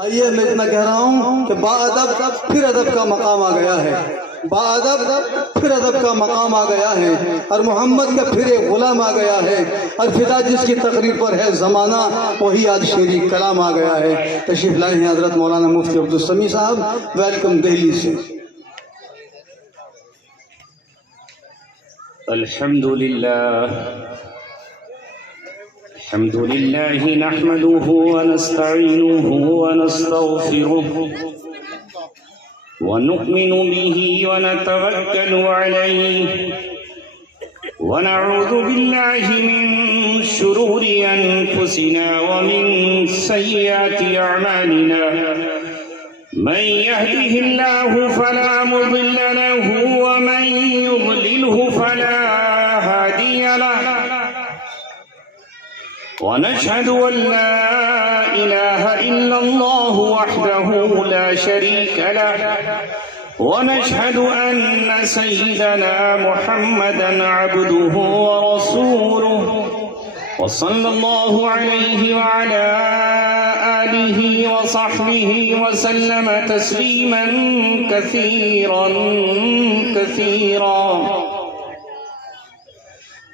آئیے میں اتنا کہہ رہا ہوں کہ باادب پھر ادب کا مقام آ گیا ہے، باادب پھر ادب کا مقام آ گیا ہے، اور محمد کا پھر ایک غلام آ گیا ہے، اور فدا جس کی تقریر پر ہے زمانہ وہی آج شیری کلام آ گیا ہے۔ تشریف لائے ہیں حضرت مولانا مفتی عبدالسمیع صاحب، ویلکم دہلی سے۔ الحمد لله نحمده ونستعينه ونستغفره ونؤمن به ونتوكل عليه ونعوذ بالله من شرور أنفسنا ومن سيئات أعمالنا من يهده الله فلا مضل له ومن يضلله فلا هادي له ونشهد أن لا إله إلا الله وحده لا شريك له ونشهد أن سيدنا محمدا عبده ورسوله وصلى الله عليه وعلى آله وصحبه وسلم تسليما كثيرا كثيرا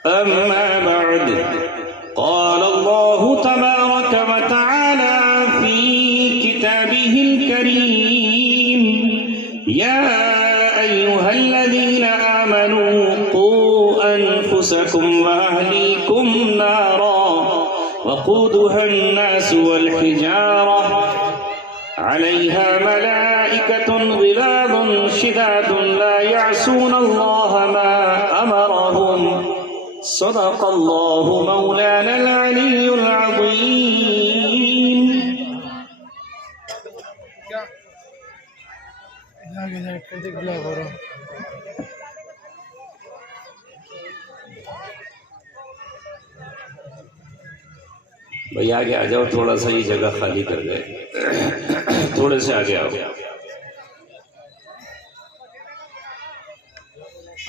أما بعد قال الله تبارك وتعالى في كتابه الكريم يا أيها الذين آمنوا قوا أنفسكم وأهليكم نارا وقودها الناس والحجارة عليها ملائكة غلاظ شداد لا يعصون الله ما أمرهم صدق الله مولانا العلي العظيم۔ بھئی آگے آ جاؤ، تھوڑا سا یہ جگہ خالی کر گئے، تھوڑے سے آگے آؤ،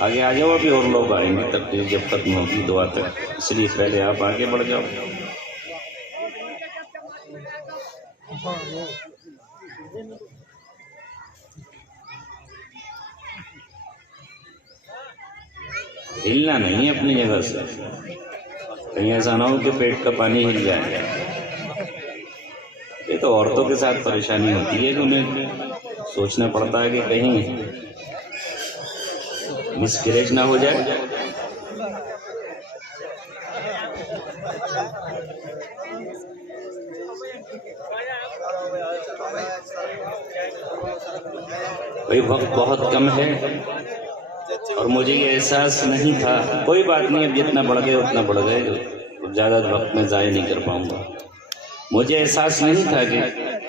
آگے آ جاؤ، ابھی اور لوگ آئیں گے تقریر جب ختم ہوگی دعا تک، اس لیے پہلے آپ آگے بڑھ جاؤ۔ ہلنا نہیں اپنی جگہ سے، کہیں ایسا نہ ہو کہ پیٹ کا پانی ہل جائے۔ یہ تو عورتوں کے ساتھ پریشانی ہوتی ہے کہ انہیں سوچنا پڑتا ہے کہ کہیں مسکریج نہ ہو جائے۔ بھئی وقت بہت کم ہے اور مجھے یہ احساس نہیں تھا، کوئی بات نہیں، اب جتنا بڑھ گئے اتنا بڑھ گئے، زیادہ وقت میں ضائع نہیں کر پاؤں گا۔ مجھے احساس نہیں تھا کہ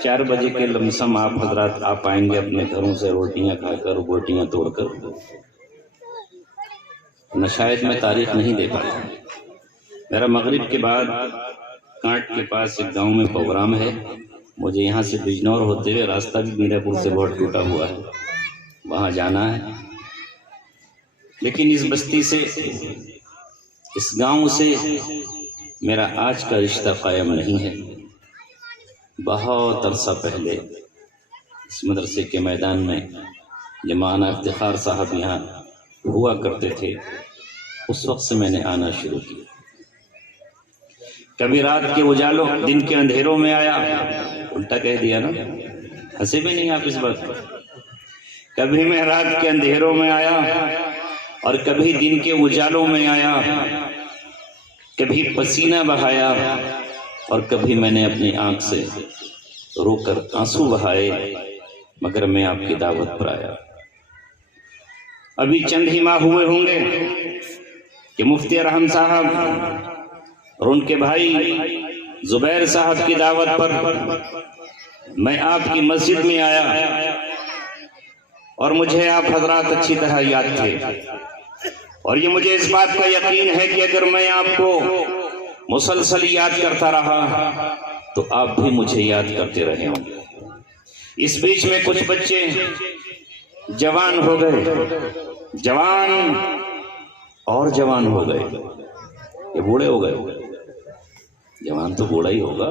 4 بجے کے لمسم آپ حضرات آپ آئیں گے اپنے گھروں سے روٹیاں کھا کر، بوٹیاں توڑ کر، نہ شاید میں تاریخ نہیں دے پاتا۔ میرا مغرب کے بعد کانٹ کے پاس ایک گاؤں میں پروگرام ہے، مجھے یہاں سے بجنور ہوتے ہوئے راستہ بھی میرا پور سے بہت ٹوٹا ہوا ہے، وہاں جانا ہے، لیکن اس بستی سے، اس گاؤں سے میرا آج کا رشتہ قائم نہیں ہے۔ بہت عرصہ پہلے اس مدرسے کے میدان میں جب مولانا افتخار صاحب یہاں ہوا کرتے تھے، اس وقت سے میں نے آنا شروع کیا۔ کبھی رات کے اجالوں، دن کے اندھیروں میں آیا، الٹا کہہ دیا نا، ہنسے بھی نہیں آپ اس بات پر۔ کبھی میں رات کے اندھیروں میں آیا اور کبھی دن کے اجالوں میں آیا، کبھی پسینہ بہایا اور کبھی میں نے اپنی آنکھ سے رو کر آنسو بہائے، مگر میں آپ کی دعوت پر آیا۔ ابھی چند ہی ماہ ہوئے ہوں گے کہ مفتی ارحم صاحب اور ان کے بھائی زبیر صاحب کی دعوت پر میں آپ کی مسجد میں آیا، اور مجھے آپ حضرات اچھی طرح یاد تھے، اور یہ مجھے اس بات کا یقین ہے کہ اگر میں آپ کو مسلسل یاد کرتا رہا تو آپ بھی مجھے یاد کرتے رہے ہوں۔ اس بیچ میں کچھ بچے جوان ہو گئے، جوان اور جوان ہو گئے، یہ بوڑھے ہو گئے، جوان تو بوڑھا ہی ہوگا،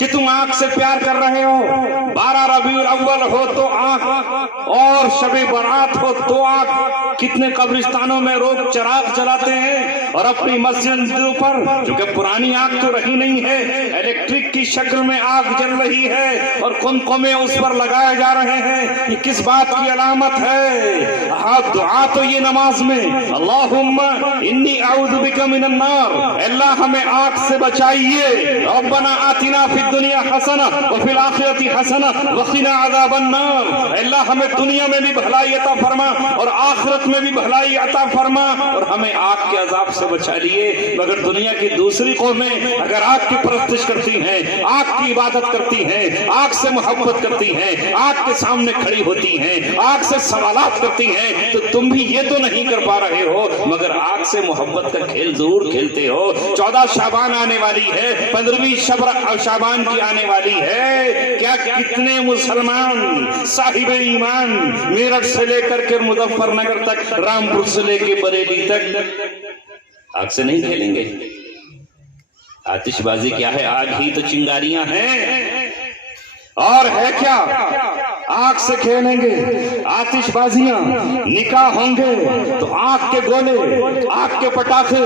کہ تم آنکھ سے پیار کر رہے ہو، 12 ربیع الاول ہو تو آنکھ، اور شب برات ہو تو آنکھ. کتنے قبرستانوں میں لوگ چراغ جلاتے ہیں اور اپنی مسجدوں پر، کیونکہ پرانی آگ تو رہی نہیں ہے، الیکٹرک کی شکل میں آگ جل رہی ہے اور قمقمے اس پر لگائے جا رہے ہیں. یہ کس بات کی علامت ہے؟ دعا تو یہ نماز میں، اللہم انی اعوذ بک من النار، اللہ ہمیں آگ سے بچائیے. ربنا آتنا فی الدنیا حسنہ وفی الآخرۃ حسنہ وقنا عذاب النار، اللہ ہمیں دنیا میں بھی بھلائی عطا فرما اور آخرت میں بھی بھلائی عطا فرما اور ہمیں آگ کے عذاب سے بچا لیے. مگر دنیا کی دوسری قومیں اگر آگ کی پرستش کرتی ہیں، آگ کی عبادت کرتی ہیں، آگ سے محبت کرتی ہیں، آگ کے سامنے کھڑی ہوتی ہیں، آگ سے سوالات کرتی ہیں، تو تم بھی یہ تو نہیں کر پا رہے ہو مگر آگ سے محبت کا کھیل ضرور کھیلتے ہو. 14 شعبان آنے والی ہے، 15ویں شعبان کی آنے والی ہے. کیا کتنے مسلمان صاحب ایمان میرٹھ سے لے کر کے مظفر نگر تک، رامپور سے لے کے بریلی تک آگ سے نہیں کھیلیں گے؟ آتش بازی کیا ہے؟ آگ ہی تو چنگاریاں ہیں، اور ہے کیا؟ آگ سے کھیلیں گے، آتش بازیاں، نکاح ہوں گے تو آگ کے گولے، آگ کے پٹاخے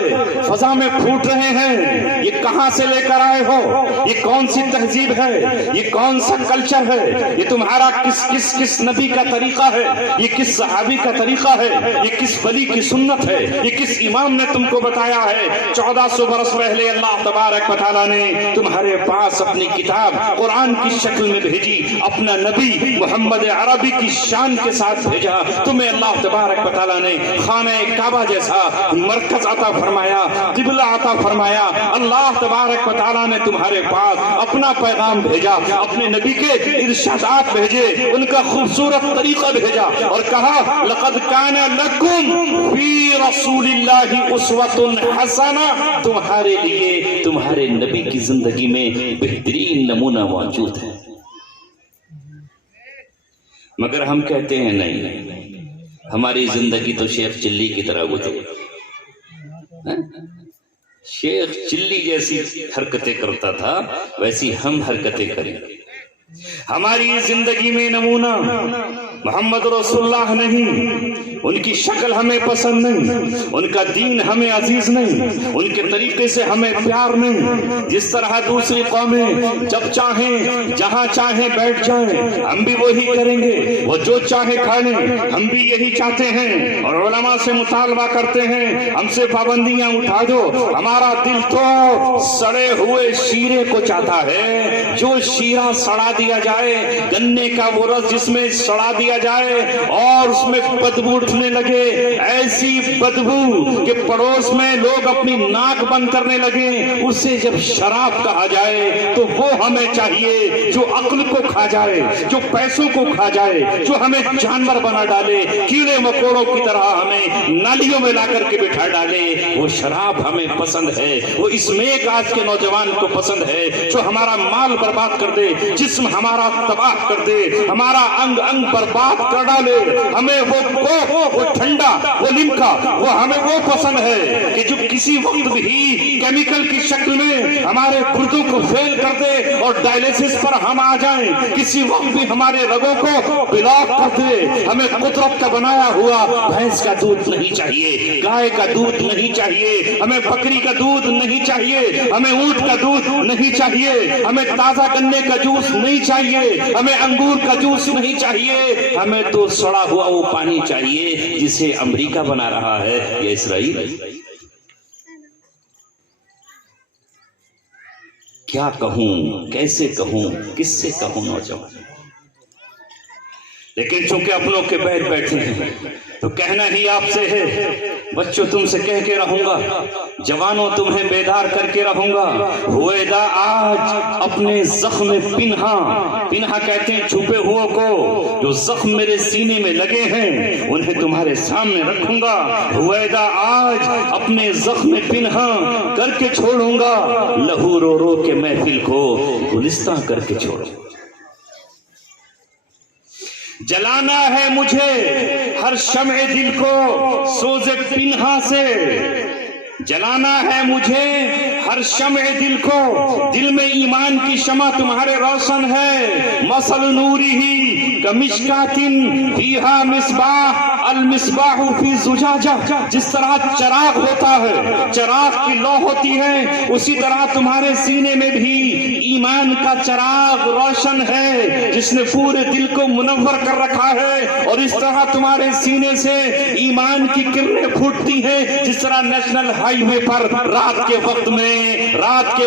فضا میں پھوٹ رہے ہیں. یہ کہاں سے لے کر آئے ہو؟ یہ کون سی تہذیب ہے؟ یہ کون سا کلچر ہے؟ یہ تمہارا کس نبی کا طریقہ ہے؟ یہ کس صحابی کا طریقہ ہے؟ یہ کس ولی کی سنت ہے؟ یہ کس امام نے تم کو بتایا ہے؟ 1400 برس پہلے اللہ تبارک و تعالیٰ نے تمہارے پاس اپنی کتاب قرآن کی شکل میں بھیجی، اپنا نبی محمد عربی کی شان کے ساتھ بھیجا. تمہیں اللہ تبارک و تعالیٰ نے خانہ کعبہ جیسا مرکز عطا فرمایا، قبلہ عطا فرمایا. اللہ تبارک و تعالیٰ نے تمہارے پاس اپنا پیغام بھیجا، اپنے نبی کے ارشادات بھیجے، ان کا خوبصورت طریقہ بھیجا اور کہا لقد کان لکم فی رسول اللہ اسوۃ حسنہ، تمہارے لیے تمہارے نبی کی زندگی میں بہترین نمونہ موجود ہے. مگر ہم کہتے ہیں نہیں، ہماری زندگی تو شیخ چلی کی طرح گزری. شیخ چلی جیسی حرکتیں کرتا تھا ویسی ہم حرکتیں کریں. ہماری زندگی میں نمونہ محمد رسول اللہ نہیں، ان کی شکل ہمیں پسند نہیں، ان کا دین ہمیں عزیز نہیں، ان کے طریقے سے ہمیں پیار نہیں. جس طرح دوسری قومیں جب چاہیں جہاں چاہیں بیٹھ جائیں، ہم بھی وہی کریں گے، وہ جو چاہے کھا لیں، ہم بھی یہی چاہتے ہیں اور علماء سے مطالبہ کرتے ہیں ہم سے پابندیاں اٹھا دو. ہمارا دل تو سڑے ہوئے شیرے کو چاہتا ہے، جو شیرہ سڑا دیا جائے، گنے کا وہ رس جس میں سڑا دیا جائے اور اس میں بدبو اٹھنے لگے، ایسی بدبو کہ پڑوس میں لوگ اپنی ناک بند کرنے لگے، اسے جب شراب کہا جائے تو وہ ہمیں چاہیے جو عقل کو کھا جائے، جو پیسوں کو کھا جائے، جو ہمیں جانور بنا ڈالے، کیڑے مکوڑوں کی طرح ہمیں نالیوں میں لا کر کے بٹھا ڈالے. وہ شراب ہمیں پسند ہے، وہ اسمیک آج کے نوجوان کو پسند ہے جو ہمارا مال برباد کر دے، جسم ہمارا تباہ کر دے، ہمارا انگ انگ برباد کر ڈالے. ہمیں وہ ٹھنڈا، وہ لمکا، وہ ہمیں وہ پسند ہے کہ جو کسی وقت بھی کیمیکل کی شکل میں ہمارے گردوں کو فیل کر دے اور ڈائلیسس پر ہم آ جائیں، کسی وقت بھی ہمارے رگوں کو بلاک کر دے. ہمیں قدرت کا بنایا ہوا بھینس کا دودھ نہیں چاہیے، گائے کا دودھ نہیں چاہیے، ہمیں بکری کا دودھ نہیں چاہیے، ہمیں اونٹ کا دودھ نہیں چاہیے، ہمیں تازہ گنے کا جوس نہیں چاہیے، ہمیں انگور کا جوس نہیں چاہیے. ہمیں تو سڑا ہوا وہ پانی چاہیے جسے امریکہ بنا رہا ہے یا اسرائیل. کیا کہوں، کیسے کہوں، کس سے کہوں نوجوان؟ لیکن چونکہ اپنوں کے بیٹھے ہیں تو کہنا ہی آپ سے ہے. بچوں تم سے کہہ کے رہوں گا، جوانوں تمہیں بیدار کر کے رہوں گا. ہوئیدا آج اپنے زخم پنہا کہتے ہیں چھپے ہوا کو، جو زخم میرے سینے میں لگے ہیں انہیں تمہارے سامنے رکھوں گا. ہوئیدا آج اپنے زخم پنہا کر کے چھوڑوں گا، لہو رو رو کے محفل کو گلستاں کر کے چھوڑوں گا. جلانا ہے مجھے ہر شمع دل کو سوز پنہا سے، جلانا ہے مجھے ہر ہر شمع دل کو، دل میں ایمان کی شمع تمہارے روشن ہے. مثل نورہ کمشکات فیہا مصباح المصباح فی زجاجہ. جس طرح چراغ ہوتا ہے، چراغ کی لو ہوتی ہے، اسی طرح تمہارے سینے میں بھی ایمان کا چراغ روشن ہے جس نے پورے دل کو منور کر رکھا ہے. اور اس طرح تمہارے سینے سے ایمان کی کرنیں پھوٹتی ہیں جس طرح نیشنل ہائی وے پر رات کے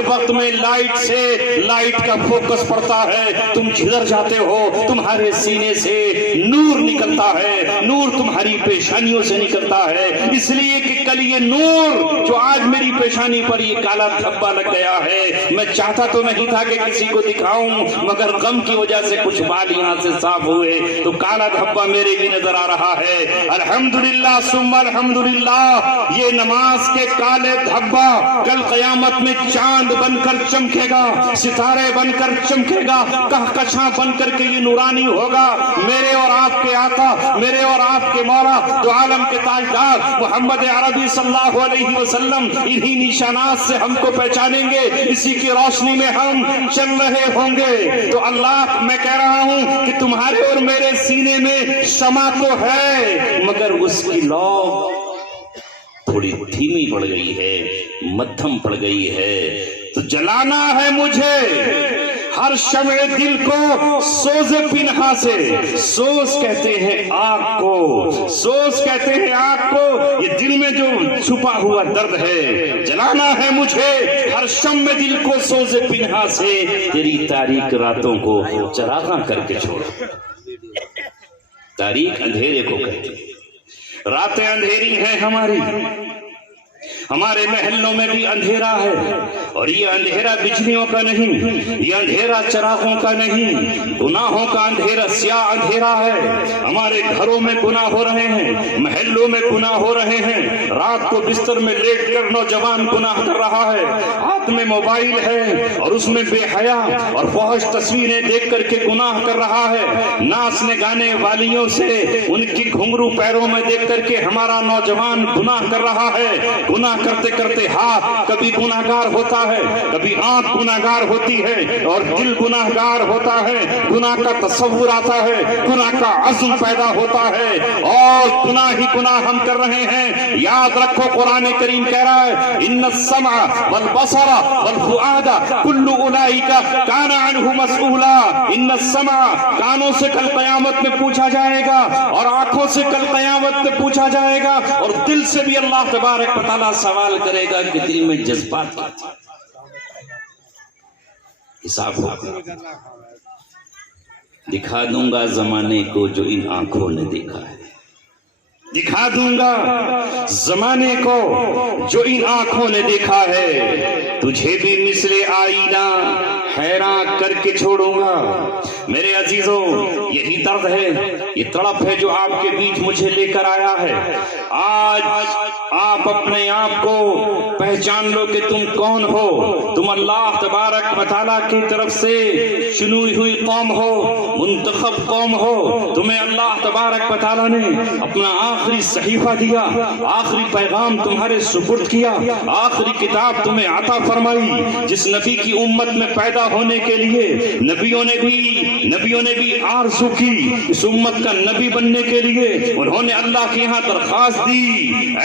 وقت میں لائٹ سے لائٹ کا فوکس پڑتا ہے، تم جھدر جاتے ہو، تمہارے سینے سے نور نکلتا ہے، نور تمہاری پیشانیوں سے نکلتا ہے. اس لیے کہ کل یہ نور جو آج میری پیشانی پر یہ کالا دھبا لگ گیا ہے، میں چاہتا تو نہیں تھا کہ کسی کو دکھاؤں، مگر غم کی وجہ سے کچھ بال یہاں سے صاف ہوئے تو کالا دھبا میرے بھی نظر آ رہا ہے. الحمدللہ ثم الحمدللہ. یہ نماز کے کالے دھبا کل قیامت میں چاند بن کر چمکے گا، ستارے بن کر چمکے گا، کہکشاں بن کر کے یہ نورانی ہوگا. میرے اور آپ کے آقا، میرے اور آپ کے مولا، دو عالم کے تاجدار محمد عربی صلی اللہ علیہ وسلم انہی نشانات سے ہم کو پہچانیں گے، اسی کی روشنی میں ہم چل رہے ہوں گے. تو اللہ، میں کہہ رہا ہوں کہ تمہارے اور میرے سینے میں شمع تو ہے، مگر اس کی لو تھوڑی دھیمی پڑ گئی ہے، مدھم پڑ گئی ہے. تو جلانا ہے مجھے ہر شمع دل کو سوز پنہا سے. سوز کہتے ہیں آگ کو، سوز کہتے ہیں آگ کو، یہ دل میں جو چھپا ہوا درد ہے. جلانا ہے مجھے ہر شمع دل کو سوز پنہا سے، تیری تاریک راتوں کو چراغاں کر کے چھوڑو. تاریک اندھیرے کو کہتے ہیں. راتیں اندھیری ہیں ہماری، ہمارے محلوں میں بھی اندھیرا ہے، اور یہ اندھیرا بجلیوں کا نہیں، یہ اندھیرا چراغوں کا نہیں، گناہوں کا اندھیرا، سیاہ اندھیرا ہے. ہمارے گھروں میں گناہ ہو رہے ہیں، محلوں میں گناہ ہو رہے ہیں. رات کو بستر میں لیٹ کر نوجوان گناہ کر رہا ہے، ہاتھ میں موبائل ہے اور اس میں بے حیا اور فحش تصویریں دیکھ کر کے گناہ کر رہا ہے. ناچنے گانے والیوں سے ان کی گھنگرو پیروں میں دیکھ کر کے ہمارا نوجوان گناہ کر رہا ہے. گناہ کرتے کرتے ہاتھ کبھی گناہگار ہوتا ہے، کبھی آنکھ گناہگار ہوتی ہے، اور دل گناہگار ہوتا ہے. گناہ کا تصور آتا ہے، گناہ کا عزم پیدا ہوتا ہے، اور گناہ ہی گناہ ہم کر رہے ہیں. یاد رکھو قرآن کریم کہہ رہا ہے ان السمع والبصر والفؤاد کل اولئک کان عنہ مسئولا. ان السمع، کانوں سے کل قیامت میں پوچھا جائے گا، اور آنکھوں سے کل قیامت میں پوچھا جائے گا، اور دل سے بھی اللہ تبارک و تعالیٰ سوال کرے گا کہ دل میں جذبات کیا تھے. حساب ہوگا. دکھا دوں گا زمانے کو جو ان آنکھوں نے دیکھا ہے، دکھا دوں گا زمانے کو جو ان آنکھوں نے دیکھا ہے. تجھے بھی مثل آئینہ حیران کر کے چھوڑوں گا. میرے عزیزوں، یہی درد ہے، یہ تڑپ ہے جو آپ کے بیچ مجھے لے کر آیا ہے. آج آپ اپنے آپ کو پہچان لو کہ تم کون ہو. تم اللہ تبارک و تعالیٰ کی طرف سے چنی ہوئی قوم ہو، منتخب قوم ہو. تمہیں اللہ تبارک و تعالیٰ نے اپنا آخری صحیفہ دیا، آخری پیغام تمہارے سپرد کیا، آخری کتاب تمہیں عطا فرمائی. جس نبی کی امت میں پیدا ہونے کے لیے نبیوں نے بھی آرزو کی، اس امت کا نبی بننے کے لیے انہوں نے اللہ کے یہاں درخواست دی،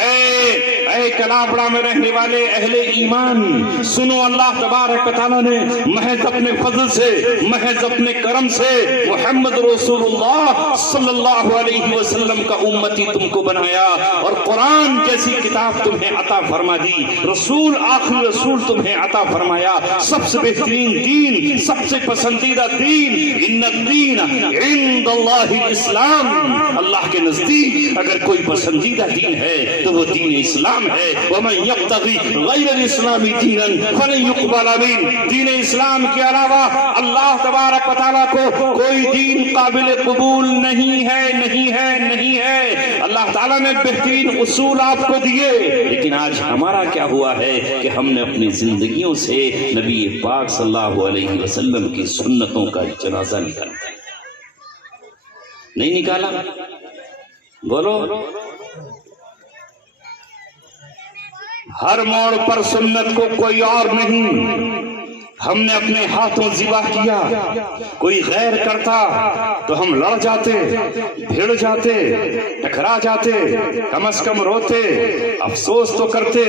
اے کلاپڑا میں رہنے والے اہل ایمان، سنو. اللہ تبارک و تعالیٰ نے محض اپنے فضل سے، محض اپنے کرم سے محمد رسول اللہ صلی اللہ علیہ وسلم کا امتی تم کو بنایا، اور قرآن جیسی کتاب تمہیں عطا فرما دی. رسول، آخری رسول تمہیں عطا فرمایا. سب سے بہترین دین، سب سے پسندیدہ دین، ان الدین عند اللہ الاسلام. اللہ کے نزدیک اگر کوئی پسندیدہ دین ہے تو وہ دین اسلام ہے. ومن یبتغی غیر الاسلام دینا فلن یقبل منہ. دین اسلام کے علاوہ اللہ تبارک و تعالیٰ کو کوئی دین قابل قبول نہیں ہے، نہیں ہے، نہیں ہے. اللہ تعالیٰ نے بہترین اصول آپ کو دیے، لیکن آج ہمارا کیا ہوا ہے کہ ہم نے اپنی زندگیوں سے نبی پاک صلی اللہ علیہ وسلم کی سنتوں کا جنازہ نکالا. نہیں نکالا؟ بولو. ہر موڑ پر سنت کو کوئی اور نہیں، ہم نے اپنے ہاتھوں ذبح کیا، کوئی غیر کرتا تو ہم لڑ جاتے، بھیڑ جاتے، ٹکرا جاتے، کم از کم روتے، افسوس تو کرتے،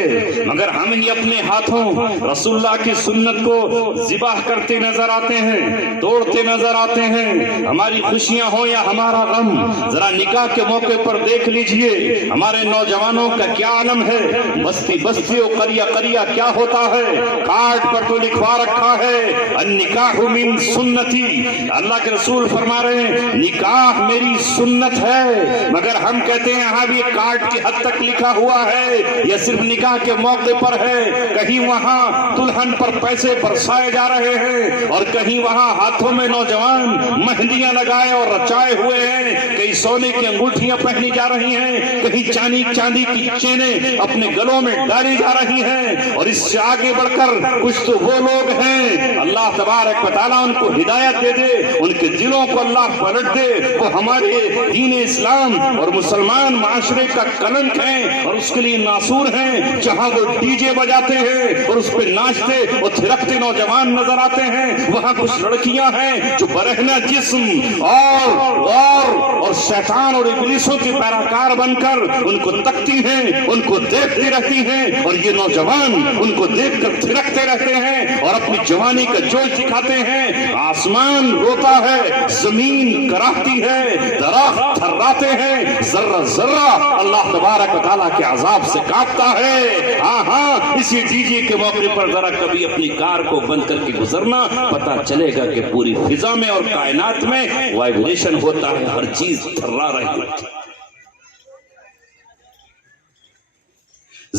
مگر ہم ہی اپنے ہاتھوں رسول اللہ کی سنت کو ذبح کرتے نظر آتے ہیں، توڑتے نظر آتے ہیں۔ ہماری خوشیاں ہوں یا ہمارا غم، ذرا نکاح کے موقع پر دیکھ لیجئے ہمارے نوجوانوں کا کیا عالم ہے، بستی بستی و قریہ قریہ کیا ہوتا ہے، کارڈ پر تو لکھوا رکھا ہے النکاح من سنتی، اللہ کے رسول فرما رہے ہیں نکاح میری سنت ہے، مگر ہم کہتے ہیں یہاں بھی کارڈ کی حد تک لکھا ہوا ہے، یہ صرف نکاح کے موقع پر ہے، کہیں وہاں دلہن پر پیسے برسائے جا رہے ہیں اور کہیں وہاں ہاتھوں میں نوجوان مہندیاں لگائے اور رچائے ہوئے ہیں، کہیں سونے کی انگوٹھیاں پہنی جا رہی ہیں، کہیں چاندی کی چینیں اپنے گلوں میں ڈالی جا رہی ہیں، اور اس سے آگے بڑھ کر کچھ تو وہ لوگ ہیں اللہ تبارک و تعالیٰ ان کو ہدایت دے دے، ان کے دلوں کو اللہ پلٹ دے، وہ ہمارے دین اسلام اور مسلمان معاشرے کا کلنک ہیں اور اس کے لیے ناصور ہیں، جہاں وہ ڈی جے بجاتے ہیں اور اس پہ ناچتے اور تھرکتے نوجوان نظر آتے ہیں، وہاں کچھ لڑکیاں ہیں جو برہنہ جسم اور شیطان اور ابلیسوں کے پیراکار بن کر ان کو تکتی ہیں، ان کو دیکھتی رہتی ہیں، اور یہ نوجوان ان کو دیکھ کر تھرکتے رہتے ہیں اور اپنی جوانی کا جوش دکھاتے ہیں۔ آسمان روتا ہے، زمین کراہتی ہے، درخت تھراتے ہیں، ذرہ ذرہ اللہ تبارک و تعالیٰ کے عذاب سے کانپتا ہے۔ ہاں اسی ڈی جے کے موقع پر ذرا کبھی اپنی کار کو بند کر کے گزرنا، پتا چلے گا کہ پوری فضا میں اور کائنات میں وائبریشن ہوتا ہے، ہر چیز تھرا رہی ہوتی ہے۔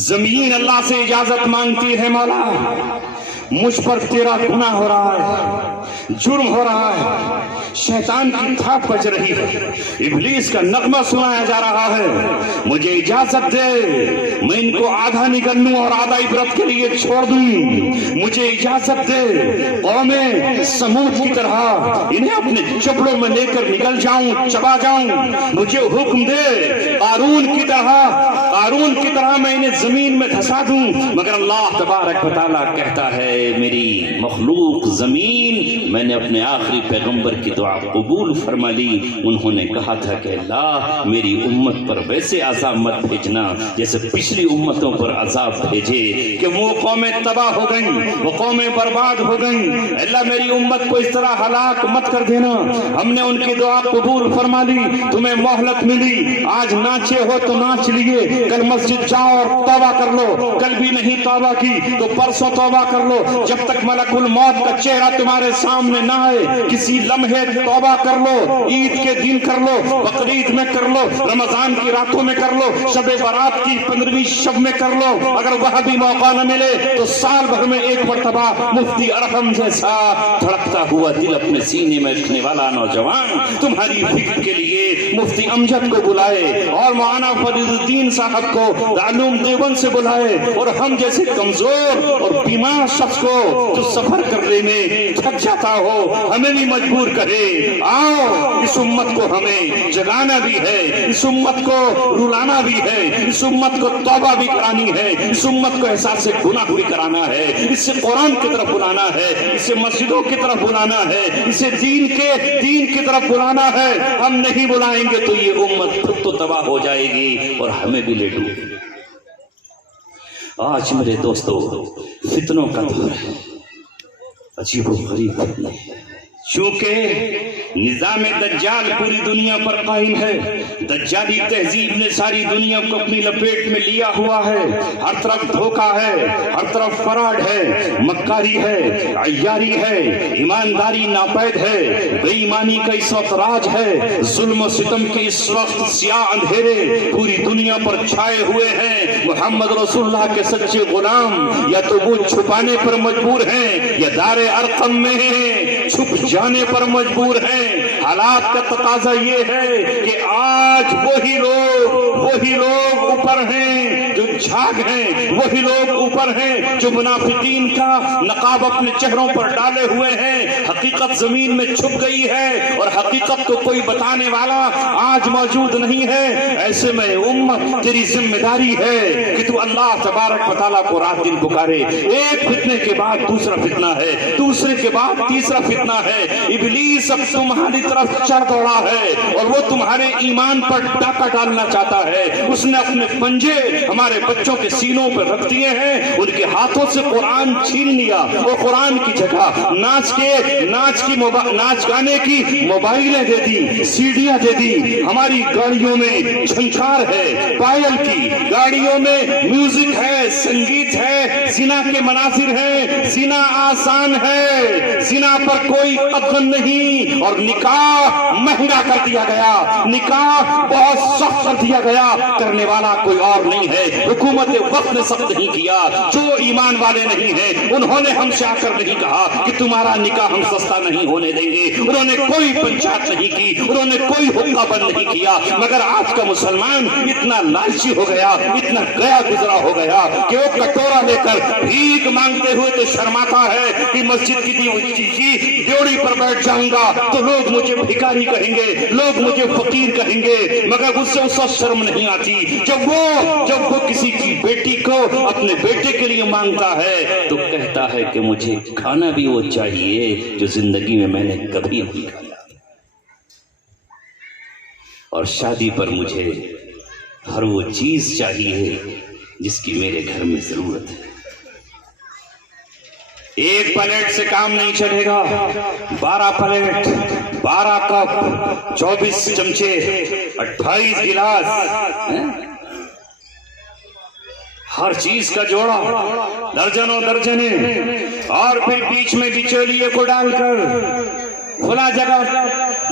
زمین اللہ سے اجازت مانگتی ہے، مولا مجھ پر تیرا گناہ ہو رہا ہے، جرم ہو رہا ہے، شیطان کی تھاپ بج رہی ہے، ابلیس کا نغمہ سنایا جا رہا ہے، مجھے اجازت دے میں ان کو آدھا نگل لوں اور آدھا عبرت کے لیے چھوڑ دوں، مجھے اجازت دے قوم سمود کی طرح انہیں اپنے چپڑوں میں لے کر نگل جاؤں، چبا جاؤں، مجھے حکم دے قارون کی طرح میں انہیں زمین میں دھسا دوں، مگر اللہ تبارک و تعالیٰ کہتا ہے میری مخلوق زمین، میں نے اپنے آخری پیغمبر کی دعا قبول فرما لی، انہوں نے کہا تھا کہ اللہ میری امت پر ویسے عذاب مت بھیجنا جیسے پچھلی امتوں پر عذاب بھیجے کہ وہ قومیں تباہ ہو گئیں، وہ قومیں برباد ہو گئیں، اللہ میری امت کو اس طرح ہلاک مت کر دینا۔ ہم نے ان کی دعا قبول فرما لی، تمہیں مہلت ملی، آج ناچے ہو تو ناچ لیے، کل مسجد جاؤ اور توبہ کر لو، کل بھی نہیں توبہ کی تو پرسوں توبہ کر لو، جب تک ملک الموت کا چہرہ تمہارے سامنے نہ آئے کسی لمحے توبہ کر لو، عید کے دن کر لو، بقرعید میں کر لو، رمضان کی راتوں میں کر لو، شب برات کی 15ویں شب میں کر لو، اگر وہاں بھی موقع نہ ملے تو سال بھر میں ایک مرتبہ مفتی ارحم جیسا دھڑکتا ہوا دل اپنے سینے میں رکھنے والا نوجوان تمہاری فکر کے لیے مفتی امجد کو بلائے اور مولانا فرید الدین صاحب کو دارالعلوم دیوبند سے بلائے، اور ہم جیسے کمزور اور بیمار شخص کو جو سفر کرنے میں تھک جاتا ہو ہمیں بھی مجبور کرے، آؤ اس امت کو ہمیں جگانا بھی ہے، اس امت کو رلانا بھی ہے، اس امت کو توبہ بھی کرانی ہے، اس امت کو احساس گناہ بھی کرانا ہے، اسے قرآن کی طرف بلانا ہے، اسے مسجدوں کی طرف بلانا ہے، اسے دین کی طرف بلانا ہے۔ ہم نہیں بلائیں گے تو یہ امت خود تو تباہ ہو جائے گی اور ہمیں بھی لے ڈوبے گی۔ آج میرے دوستو فتنوں کا دور ہے، عجیب و غریب فتنے ہیں، چونکہ نظام دجال پوری دنیا پر قائم ہے، دجالی تہذیب نے ساری دنیا کو اپنی لپیٹ میں لیا ہوا ہے، ہر طرف دھوکہ ہے، ہر طرف فراڈ ہے، مکاری ہے، عیاری ہے، ایمانداری ناپید ہے، بے ایمانی کا اس وقت راج ہے، ظلم و ستم کے اس وقت سیاہ اندھیرے پوری دنیا پر چھائے ہوئے ہیں۔ محمد رسول اللہ کے سچے غلام یا تو وہ چھپانے پر مجبور ہیں یا دار ارقم میں چھپ جانے پر مجبور ہیں۔ حالات کا تقاضا یہ ہے کہ آج وہی لوگ اوپر ہیں جو جھاگ ہیں، وہی لوگ اوپر ہیں جو منافقین کا نقاب اپنے چہروں پر ڈالے ہوئے ہیں۔ حقیقت زمین میں چھپ گئی ہے اور حقیقت کو کوئی بتانے والا آج موجود نہیں ہے۔ ایسے میں امت تیری ذمہ داری ہے کہ تو اللہ تبارک و تعالیٰ کو رات دن پکارے۔ ایک فتنے کے بعد دوسرا فتنہ ہے، دوسرے کے بعد تیسرا فتنہ ہے۔ ابلیس اب تمہاری طرف چڑھ دوڑا ہے اور وہ تمہارے ایمان پر ڈاکہ ڈالنا چاہتا ہے۔ اس نے اپنے پنجے ہمارے بچوں کے سینوں پر رکھ دیے ہیں، ان کے ہاتھوں سے قرآن چھین لیا اور قرآن کی جگہ ناچ گانے کی موبائلیں دے دی، سیڈیاں دے دی۔ ہماری گاڑیوں میں جھنجھار ہے پائل کی، گاڑیوں میں میوزک ہے، سنگیت ہے، زنا کے مناظر ہیں۔ زنا آسان ہے، زنا پر کوئی قدغن نہیں، اور نکاح مہنگا کر دیا گیا، نکاح بہت سخت کر دیا گیا، کرنے والا کوئی اور نہیں ہے۔ حکومت وقت نے سخت نہیں کیا، جو ایمان والے نہیں ہیں انہوں نے ہم سے آ کر نہیں کہا کہ تمہارا نکاح ہم سستا نہیں ہونے دیں گے، انہوں نے کوئی پنچایت نہیں کی، انہوں نے کوئی حقہ بند نہیں کیا۔ مگر آج کا مسلمان اتنا لالچی ہو گیا، اتنا گیا گزرا ہو گیا کہ وہ کٹورا لے کر بھیک مانگتے ہوئے تو شرماتا ہے کہ مسجد کی ڈیوڑی پر بیٹھ جاؤں گا تو لوگ مجھے بھکاری کہیں گے، لوگ مجھے فقیر کہیں گے۔ مگر اس سے شرم نہیں آتی جب وہ کسی کی بیٹی کو اپنے بیٹے کے لیے مانگتا ہے تو کہتا ہے کہ مجھے کھانا بھی وہ چاہیے جو زندگی میں نے کبھی نہیں کھایا، اور شادی پر مجھے ہر وہ چیز چاہیے جس کی میرے گھر میں ضرورت ہے۔ ایک پلیٹ سے کام نہیں چلے گا، 12 پلیٹ، 12 کپ، 24 چمچے، 28 گلاس، ہر چیز کا جوڑا، درجنوں درجنے، اور پھر بیچ میں بچولیے کو ڈال کر فلاں جگہ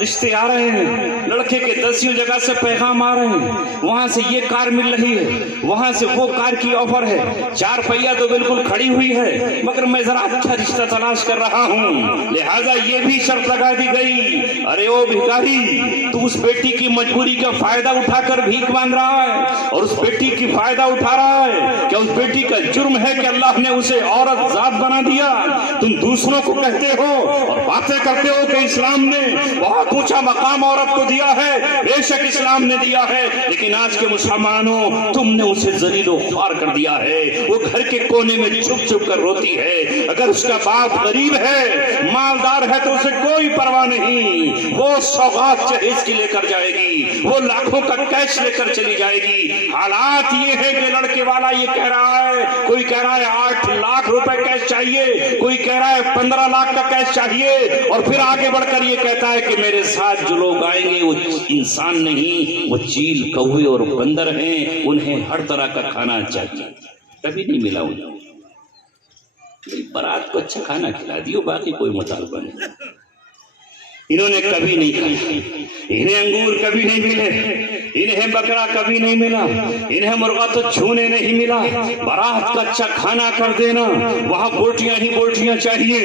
رشتے آ رہے ہیں، لڑکے کے 10 جگہ سے پیغام آ رہے ہیں، وہاں سے یہ کار مل رہی ہے، وہاں سے وہ کار کی آفر ہے، 4 پہیا تو بالکل کھڑی ہوئی ہے، مگر میں ذرا اچھا رشتہ تلاش کر رہا ہوں، لہٰذا یہ بھی شرط لگا دی گئی، ارے او بھکاری، تو اس بیٹی کی مجبوری کا فائدہ اٹھا کر بھیک مانگ رہا ہے اور اس بیٹی کی فائدہ اٹھا رہا ہے، کیا اس بیٹی کا جرم ہے کہ اللہ نے اسے عورت ذات بنا دیا؟ تم دوسروں کو کہتے ہو اور باتیں کرتے ہو کہ اسلام نے بہت اونچا مقام عورت کو دیا ہے، بے شک اسلام نے دیا ہے، لیکن آج کے مسلمانوں تم نے اسے ذلیل و خوار کر دیا ہے۔ وہ گھر کے کونے میں چھپ چھپ کر روتی ہے، اگر اس کا باپ غریب ہے، مالدار ہے تو اسے کوئی پرواہ نہیں، وہ سوغات جہیز کی لے کر جائے گی، وہ لاکھوں کا کیش لے کر چلی جائے گی۔ حالات یہ ہے کہ لڑکے والا یہ کہہ رہا ہے، کوئی کہہ رہا ہے 8 لاکھ روپے کیش چاہیے، کوئی کہہ رہا ہے 15 لاکھ کا کیش چاہیے، اور پھر آگے بڑھ کر یہ کہتا ہے کہ میرے ساتھ جو لوگ آئیں گے وہ انسان نہیں، وہ چیل، کوے اور بندر ہیں، انہیں ہر طرح کا کھانا چاہیے۔ کبھی نہیں ملا انہیں، برات کو اچھا کھانا کھلا دیو، باقی کوئی مطالبہ نہیں۔ انہوں نے کبھی نہیں کھایا، انہیں انگور کبھی نہیں ملے، انہیں بکرا کبھی نہیں ملا، انہیں مرغا تو چھونے نہیں ملا، برات کا اچھا کھانا کر دینا، وہاں بوٹیاں ہی بوٹیاں چاہیے،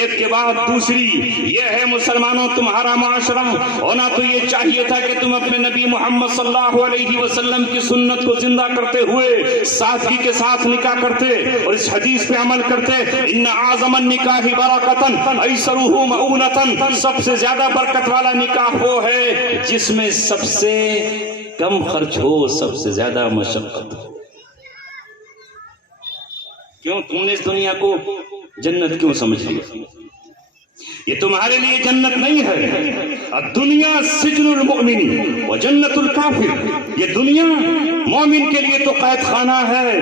ایک کے بعد دوسری۔ یہ ہے مسلمانوں تمہارا معاشرہ، ہونا تو یہ چاہیے تھا کہ تم اپنے نبی محمد صلی اللہ علیہ وسلم کی سنت کو زندہ کرتے ہوئے سادگی کے ساتھ نکاح کرتے اور اس حدیث پہ عمل کرتے، ان اعظم النکاح برکتن ایسرہ مؤونتن، سب سے زیادہ برکت والا نکاح وہ ہے جس میں سب سے کم خرچ ہو، سب سے زیادہ مشقت ہو۔ کیوں تم نے اس دنیا کو جنت کیوں سمجھ لیا؟ یہ تمہارے لیے جنت نہیں ہے۔ الدنیا سجن المؤمن و جنت الکافر، یہ دنیا مومن کے لیے تو قید خانہ ہے۔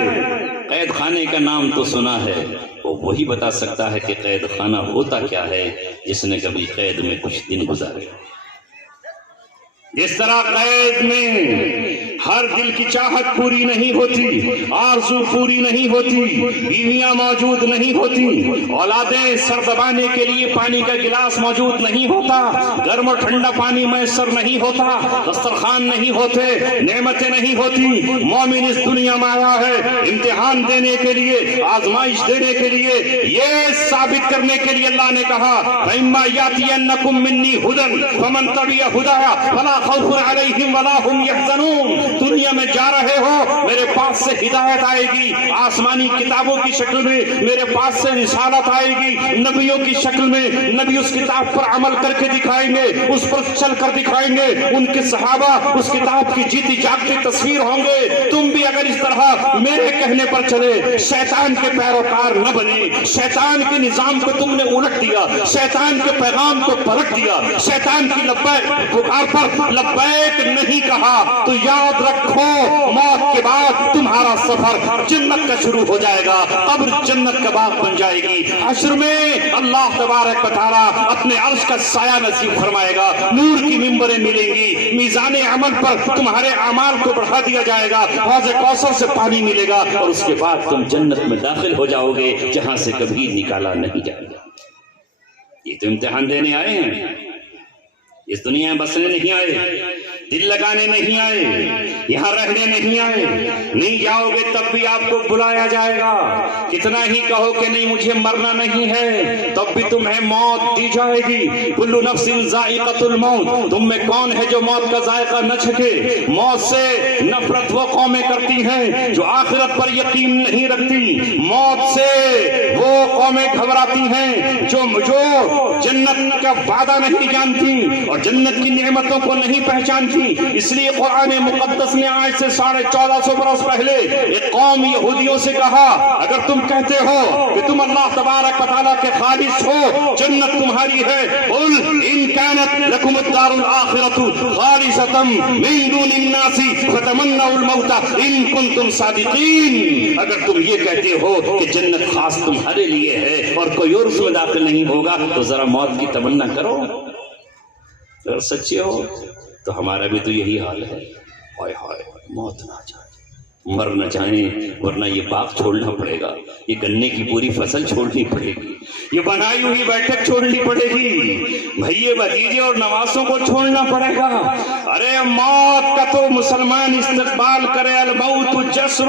قید خانے کا نام تو سنا ہے، وہ وہی بتا سکتا ہے کہ قید خانہ ہوتا کیا ہے جس نے کبھی قید میں کچھ دن گزارے۔ جس طرح قید میں ہر دل کی چاہت پوری نہیں ہوتی، آرزو پوری نہیں ہوتی، بیویاں موجود نہیں ہوتی، اولادیں سر دبانے کے لیے پانی کا گلاس موجود نہیں ہوتا، گرم اور ٹھنڈا پانی میسر نہیں ہوتا، دسترخوان نہیں ہوتے، نعمتیں نہیں ہوتی۔ مومن اس دنیا میں آیا ہے امتحان دینے کے لیے، آزمائش دینے کے لیے، یہ ثابت کرنے کے لیے اللہ نے کہا فَإِمَّا يَأْتِيَنَّكُم مِّنِّي هُدًى فَمَن تَبِعَ هُدَايَ فَلَا خَوْفٌ عَلَيْهِمْ وَلَا هُمْ يَحْزَنُونَ۔ دنیا میں جا رہے ہو، میرے پاس سے ہدایت آئے گی، آسمانی کتابوں کی شکل میں میرے پاس سے رسالت آئے گی، نبیوں کی شکل میں، نبی اس کتاب پر عمل کر کے دکھائیں گے، اس پر چل کر دکھائیں گے، ان کے صحابہ اس کتاب کی جیتی جاگتی تصویر ہوں گے۔ تم بھی اگر اس طرح میرے کہنے پر چلے، شیطان کے پیروکار نہ بنے، شیطان کے نظام کو تم نے الٹ دیا، شیطان کے پیغام کو پلٹ دیا، شیطان کی لبیک پکار پر لبیک نہیں کہا، تو یاد رکھو موت کے بعد تمہارا سفر جنت کا شروع ہو جائے گا، قبر جنت کا باغ بن جائے گی، حشر میں اللہ تبارک و تعالیٰ اپنے عرش کا سایہ نصیب فرمائے گا، نور کی ممبریں ملیں گی، میزان عمل پر تمہارے اعمال کو بڑھا دیا جائے گا، حوض کوثر سے پانی ملے گا، اور اس کے بعد تم جنت میں داخل ہو جاؤ گے جہاں سے کبھی نکالا نہیں جائے گا۔ یہ تو امتحان دینے آئے ہیں، اس دنیا میں بسنے نہیں آئے، دل لگانے نہیں آئے، یہاں رہنے نہیں آئے، نہیں جاؤ گے تب بھی آپ کو بلایا جائے گا، کتنا ہی کہو کہ نہیں مجھے مرنا نہیں ہے، تب بھی تمہیں موت دی جائے گی۔ کل نفس ذائقۃ الموت، تم میں کون ہے جو موت کا ذائقہ نہ چکھے؟ موت سے نفرت وہ قومیں کرتی ہیں جو آخرت پر یقین نہیں رکھتی، موت سے وہ قومیں گھبراتی ہیں جو جنت کا وعدہ نہیں جانتی اور جنت کی نعمتوں کو نہیں پہچانتی۔ اس لیے قرآن مقدس نے آج سے 1450 برس پہلے ایک قوم یہودیوں سے کہا اگر تم کہتے ہو کہ تم اللہ تبارک و تعالیٰ کے خالص ہو، جنت تمہاری ہے، قل ان كانت لكم الدار الآخرة خالصة من دون الناس فتمنوا الموت ان كنتم صادقین۔ اگر تم یہ کہتے ہو کہ جنت خاص تمہارے لیے ہے اور کوئی اور اس میں داخل نہیں ہوگا تو ذرا موت کی تمنا کرو، اگر سچے ہو تو ہمارا بھی تو یہی حال ہے، ہائے ہائے موت نہ جائے، مر نہ جائیں، ورنہ یہ باغ چھوڑنا پڑے گا، یہ گنے کی پوری فصل چھوڑنی پڑے گی، یہ بنائی ہوئی بیٹھک چھوڑنی پڑے گی، بھائیے بھتیجے اور نواسوں کو چھوڑنا پڑے گا۔ ارے موت کا تو مسلمان استقبال کرے، الموت جسر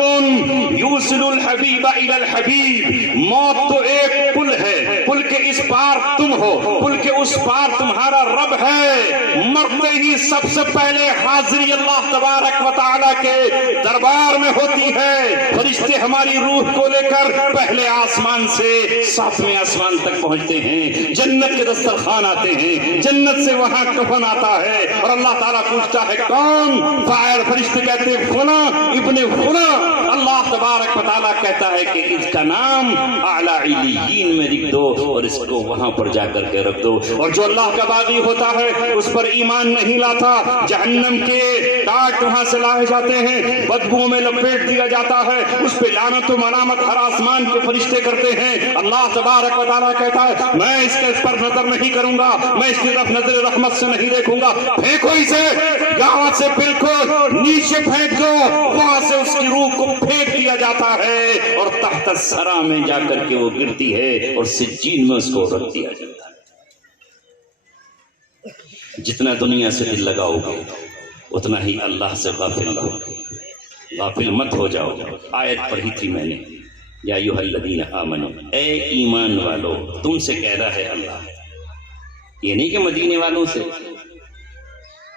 یوصل الحبیب الی الحبیب، موت تو ایک پل ہے، پل کے اس پار تم ہو، پل کے اس پار تمہارا رب ہے، مرتے ہی سب سے پہلے حاضری اللہ تبارک و تعالیٰ کے دربار میں ہوتی ہے، فرشتے ہماری روح کو لے کر پہلے آسمان سے 7ویں آسمان تک پہنچتے ہیں، جنت کے دسترخوان آتے ہیں، جنت سے وہاں کفن آتا ہے اور اللہ تعالیٰ پوچھتا ہے کون؟ فائر، فرشتے کہتے ہیں فلاں ابن فلاں، اللہ تبارک و تعالیٰ کہتا ہے کہ اس کا نام اعلیٰ علیین میں لکھ دو اور اس کو وہاں پر جا کر کے رکھ دو، اور جو اللہ کا باغی ہوتا ہے اس پر ایمان نہیں لاتا، جہنم کے کاٹ وہاں سے لائے جاتے ہیں، بدبو میں لپیٹ دیا جاتا ہے، اس پہ لعنت و ملامت ہر آسمان کے فرشتے کرتے ہیں، اللہ تبارک و تعالیٰ کہتا ہے میں اس کے پر نظر نہیں کروں گا، میں اس کی طرف نظر رحمت سے نہیں دیکھوں گا، پھینکو اسے یہاں سے، بالکل نیچے پھینک دو، وہاں سے اس کی روح کو پھینک دیا جاتا ہے اور تحت الثری میں جا کر کے وہ گرتی ہے اور سجین میں اس کو رکھ دیا جاتا ہے۔ جتنا دنیا سے دل لگاؤ گے اتنا ہی اللہ سے غافل رہو گے، غافل مت ہو جاؤ۔ آیت پڑھی تھی میں نے، یا ایھا الذین آمنوا، اے ایمان والو، تم سے کہہ رہا ہے اللہ، یہ نہیں کہ مدینے والوں سے،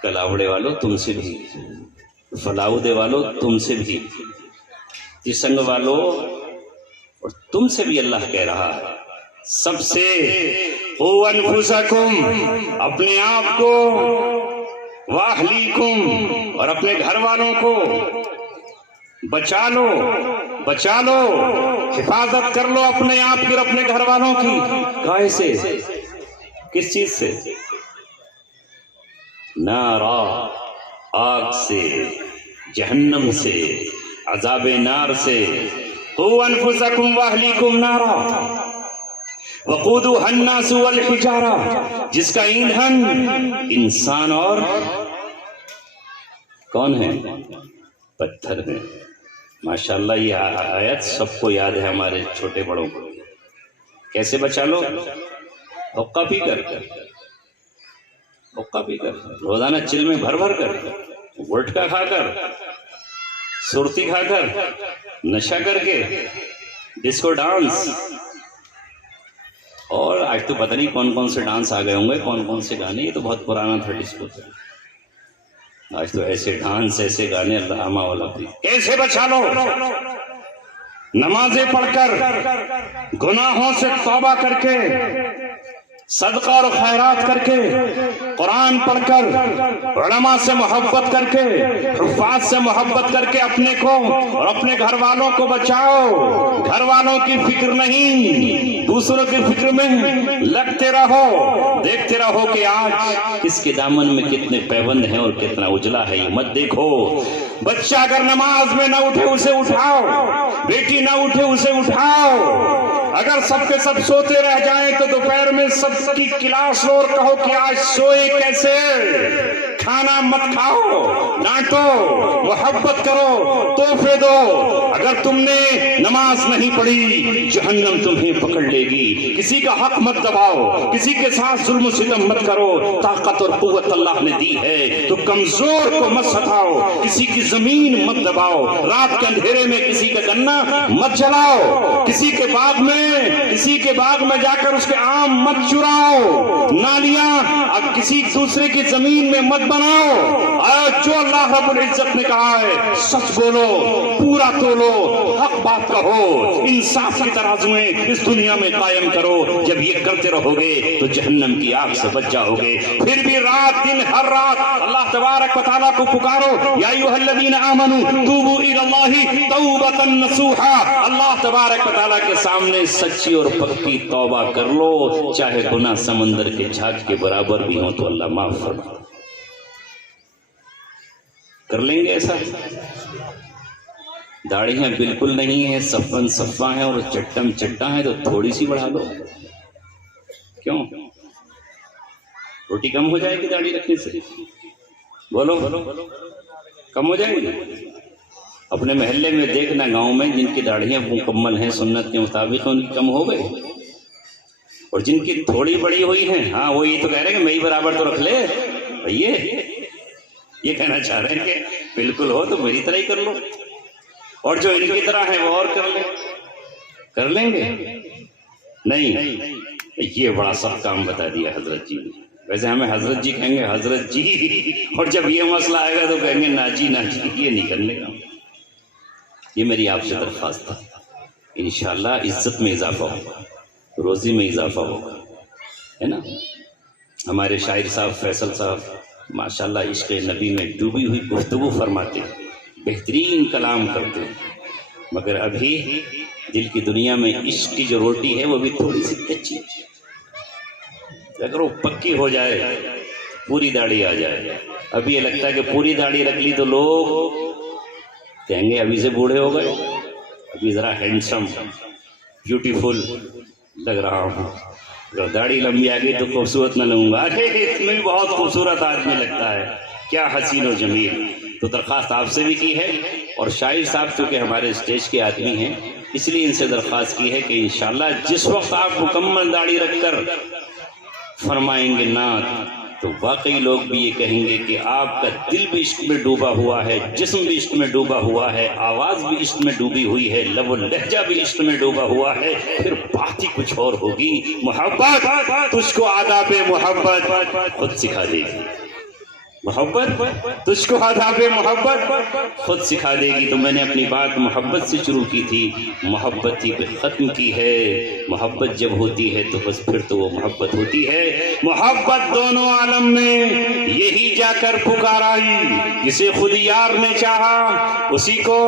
کلاوڑے والوں تم سے بھی، فلاؤدے والوں تم سے بھی، تسنگ والوں اور تم سے بھی اللہ کہہ رہا ہے، سب سے قوا انفسکم، اپنے آپ کو، واہلیکم، اور اپنے گھر والوں کو بچا لو، بچا لو، حفاظت کر لو اپنے آپ کی اور اپنے گھر والوں کی۔ کائے سے؟ کس چیز سے؟ نارا، آگ سے، جہنم سے، عذاب نار سے۔ قوا انفسکم واہلیکم نارا وقودها الناس والحجارہ، جس کا ایندھن انسان اور کون ہے؟ پتھر میں. ماشاءاللہ یہ آیت سب کو یاد ہے، ہمارے چھوٹے بڑوں کو. کیسے بچا لو؟ حقہ پی کر، حقہ پی کر، روزانہ چل میں بھر بھر کر، گٹکا کھا کر، سرتی کھا کر، نشہ کر کے، ڈسکو ڈانس. اور آج تو پتہ نہیں کون کون سے ڈانس آ گئے ہوں گے، کون کون سے گانے. یہ تو بہت پرانا تھا ڈسکو. آج تو ایسے ڈانس، ایسے گانے. اللہ عامہ والا بھی. کیسے بچا لو؟ نمازیں پڑھ کر، گناہوں سے توبہ کر کے، صدقہ اور خیرات کر کے، قرآن پڑھ کر، علماء سے محبت کر کے، حفاظ سے محبت کر کے اپنے کو اور اپنے گھر والوں کو بچاؤ. گھر والوں کی فکر نہیں، دوسروں کی فکر میں لگتے رہو. دیکھتے رہو کہ آج اس کے دامن میں کتنے پیوند ہیں اور کتنا اجلا ہے. یہ مت دیکھو. بچہ اگر نماز میں نہ اٹھے اسے اٹھاؤ، بیٹی نہ اٹھے اسے اٹھاؤ. اگر سب کے سب سوتے رہ جائیں تو دوپہر میں سب کی کلاس لو اور کہو کہ آج سوئے کیسے. کھانا مت کھاؤ، ڈانٹو، محبت کرو، تحفے دو. اگر تم نے نماز نہیں پڑھی جہنم تمہیں پکڑ لے گی. کسی کا حق مت دباؤ، کسی کے ساتھ ظلم و ستم مت کرو. طاقت اور قوت اللہ نے دی ہے تو کمزور کو مت ستاؤ. کسی کی زمین مت دباؤ. رات کے اندھیرے میں کسی کا گنا مت جلاؤ. کسی کے باغ میں جا کر اس کے آم مت چراؤ. نالیاں اب کسی دوسرے کی زمین میں مت بناؤ. جو اللہ رب العزت نے کہا ہے سچ بولو، پورا تولو، حق بات کہو، انصاف کی ترازویں اس دنیا میں قائم کرو. جب یہ کرتے رہو گے تو جہنم کی آگ سے بچ جاؤ گے. پھر بھی رات دن ہر رات اللہ تبارک و تعالیٰ کو پکارو. یا ایھا الذین آمنوا توبوا الی اللہ توبۃ نصوحا. اللہ تبارک و تعالیٰ کے سامنے سچی اور پکی توبہ کر لو، چاہے گناہ سمندر کے جھاگ کے برابر بھی ہوں تو اللہ معاف فرما. کر لیں گے ایسا؟ داڑھیاں بالکل نہیں ہیں، صفن صفا ہیں اور چٹم چٹا ہیں تو تھوڑی سی بڑھا لو. کیوں؟ روٹی کم ہو جائے گی داڑھی رکھنے سے؟ بولو کم ہو جائے گی؟ اپنے محلے میں دیکھنا، گاؤں میں جن کی داڑھیاں مکمل ہیں سنت کے مطابق ان کی کم ہو گئے، اور جن کی تھوڑی بڑی ہوئی ہیں ہاں وہ یہ تو کہہ رہے ہیں کہ میری برابر تو رکھ لے. یہ کہنا چاہ رہے ہیں کہ بالکل ہو تو میری طرح ہی کر لو، اور جو ان کی طرح ہے وہ اور کر لیں گے. نہیں، یہ بڑا سخت کام بتا دیا حضرت جی نے. ویسے ہمیں حضرت جی کہیں گے حضرت جی، اور جب یہ مسئلہ آئے گا تو کہیں گے ناجی ناجی. یہ نہیں کرنے کا. یہ میری آپ سے درخواست تھا. انشاءاللہ عزت میں اضافہ ہوگا، روزی میں اضافہ ہوگا، ہے نا. ہمارے شاعر صاحب فیصل صاحب ماشاءاللہ عشق نبی میں ڈوبی ہوئی گفتگو فرماتے، بہترین کلام کرتے، مگر ابھی دل کی دنیا میں عشق کی جو روٹی ہے وہ بھی تھوڑی سی کچی. اگر وہ پکی ہو جائے پوری داڑھی آ جائے. ابھی یہ لگتا ہے کہ پوری داڑھی رکھ لی تو لوگ کہیں گے ابھی سے بوڑھے ہو گئے، ابھی ذرا ہینڈسم بیوٹیفل لگ رہا ہوں. اگر داڑھی لمبی آ گئی تو خوبصورت نہ لگوں گا. ارے اس میں بھی بہت خوبصورت آدمی لگتا ہے، کیا حسین و جمیل. تو درخواست آپ سے بھی کی ہے، اور شاعر صاحب چونکہ ہمارے اسٹیج کے آدمی ہیں اس لیے ان سے درخواست کی ہے کہ انشاءاللہ جس وقت آپ مکمل داڑھی رکھ کر فرمائیں گے نعت تو واقعی لوگ بھی یہ کہیں گے کہ آپ کا دل بھی عشق میں ڈوبا ہوا ہے، جسم بھی عشق میں ڈوبا ہوا ہے، آواز بھی عشق میں ڈوبی ہوئی ہے، لب و لہجہ بھی عشق میں ڈوبا ہوا ہے. پھر بات ہی کچھ اور ہوگی. محبت تجھ کو آداب محبت خود سکھا دے گی. محبت تجھ کو آداب محبت خود سکھا دے گی. تو میں نے اپنی بات محبت سے شروع کی تھی، محبت ہی پہ ختم کی ہے. محبت جب ہوتی ہے تو بس پھر تو وہ محبت ہوتی ہے. محبت دونوں عالم میں یہی جا کر پکارائی، جسے خود یار نے چاہا اسی کو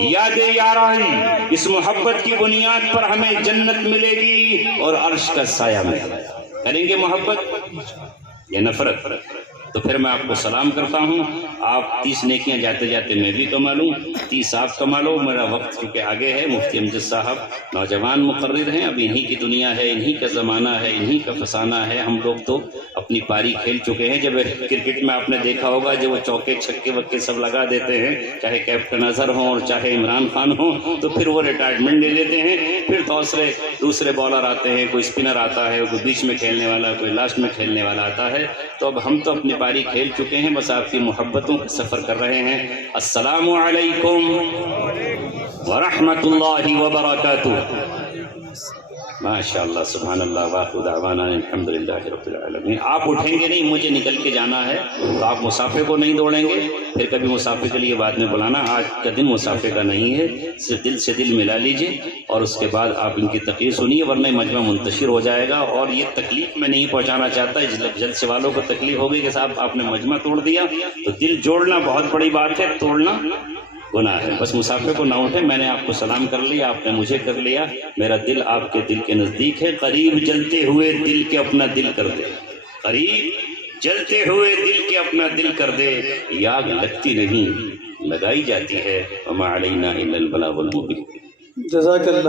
یاد یار آئی. اس محبت کی بنیاد پر ہمیں جنت ملے گی اور عرش کا سایہ ملے گا. کریں گے محبت یا نفرت؟ تو پھر میں آپ کو سلام کرتا ہوں. آپ 30 نیکیاں جاتے جاتے میں بھی کما لوں, 30 آپ کما لو. میرا وقت کیونکہ آگے ہے. مفتی امجد صاحب نوجوان مقرر ہیں, اب انہی کی دنیا ہے, انہی کا زمانہ ہے, انہی کا فسانہ ہے. ہم لوگ تو اپنی پاری کھیل چکے ہیں. جب کرکٹ میں آپ نے دیکھا ہوگا جو وہ چوکے چھکے وکے سب لگا دیتے ہیں, چاہے کیپٹن اظہر ہوں اور چاہے عمران خان ہوں, تو پھر وہ ریٹائرمنٹ لے لیتے ہیں. پھر دوسرے بالر آتے ہیں, کوئی اسپنر آتا ہے, کوئی بیچ میں کھیلنے والا, کوئی لاسٹ میں کھیلنے والا آتا ہے. تو اب ہم تو اپنی پاری کھیل چکے ہیں, بس آپ کی محبتوں کا سفر کر رہے ہیں. السلام علیکم ورحمۃ اللہ وبرکاتہ. ماشاء اللہ, سبحان اللہ, وآخر دعوانا الحمد للہ رب العالمین. آپ اٹھیں گے نہیں, مجھے نکل کے جانا ہے, تو آپ مسافر کو نہیں دوڑیں گے. پھر کبھی مسافر کے لیے بعد میں بلانا. آج کا دن مسافر کا نہیں ہے. صرف دل سے دل ملا لیجئے اور اس کے بعد آپ ان کی تقریر سنیے, ورنہ مجمع منتشر ہو جائے گا. اور یہ تکلیف میں نہیں پہنچانا چاہتا. جلسے والوں کو تکلیف ہوگی کہ صاحب آپ نے مجمع توڑ دیا. تو دل جوڑنا بہت بڑی بات ہے, توڑنا گناہ ہے. بس مسافر کو نہ اٹھے. میں نے آپ کو سلام کر لیا, آپ نے مجھے کر لیا. میرا دل آپ کے دل کے نزدیک ہے. قریب جلتے ہوئے دل کے اپنا دل کر دے, قریب جلتے ہوئے دل کے اپنا دل کر دے. یاد لگتی نہیں, لگائی جاتی ہے. وما علینا الا البلاغ المبین. جزاک اللہ.